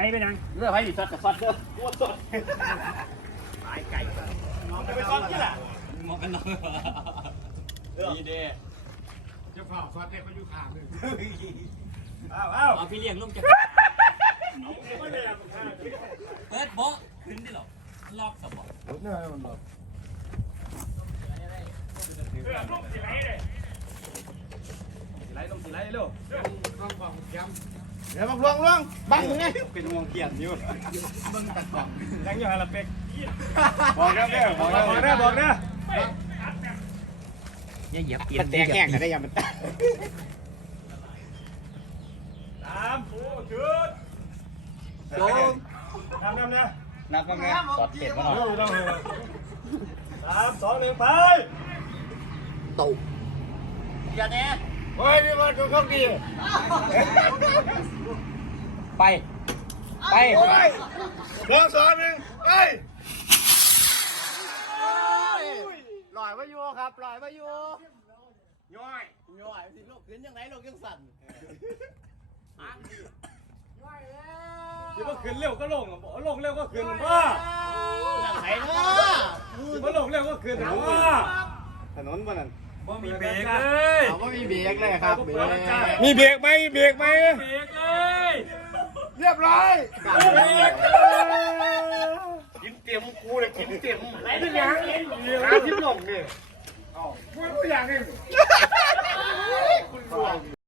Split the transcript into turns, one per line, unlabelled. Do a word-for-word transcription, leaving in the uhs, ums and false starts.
ไปนัง
เลือกให้ดิซัดกับซัดเด้อโคตรสดตายไก่น้องจะไปซ้อนที่ล่ะมองกันหน่อยดีเด้เจ้าข่าวซัดเนี่ยเขาอยู่ข้างเลยอ้าวอ้าวเอาพี่เลี้ยงลงจากเปิดโบ๊ะขึ้นดิหรอรอบสมองเนี่ยมันรอบเพื่อลูกสีไหลเลยสีไหลลงสีไหลเร็วข้างฝั่งย้ำเดี๋ยวมาลวงลวงบังไงเป็นห่วงเกียร์อยู่บังตัดฝั่งยังอยู่ฮาลาเป็กบอกนะเนี่ยบอกนะบอกนะบอกนะเนี่ยเหยียบเกียร์แตกแห้งกันได้ยังมันสามโอ้ชุดลงนับนับนะนับนับนะตอดเป็ดมาหน่อยสามสองหนึ่งไปตกอย่าแน่เฮ้ยพี่บอลดูโชคดีไปไปลองสองหนึ่งไปลอยมาอยู่ครับลอยมาอยู่ย่อยย่อยสิโลกขึ้นยังไงโลกยังสั่นที่ว่าขึ้นเร็วก็ลงลงเร็วก็ขึ้นว่าไหนเนาะว่าลงเร็วก็ขึ้นว่าถนนบนนั้นว่ามีเบรกเลยว่ามีเบรกเลยครับมีเบรกไหมมีเบรกไหมเบรกเลยเรียบร้อยกินเต็มกูเลยกินเต็มไหนเป็นยังหาทิพย์ลงเนี่ยเอ้าไม่รู้อย่างนี้คุณรวม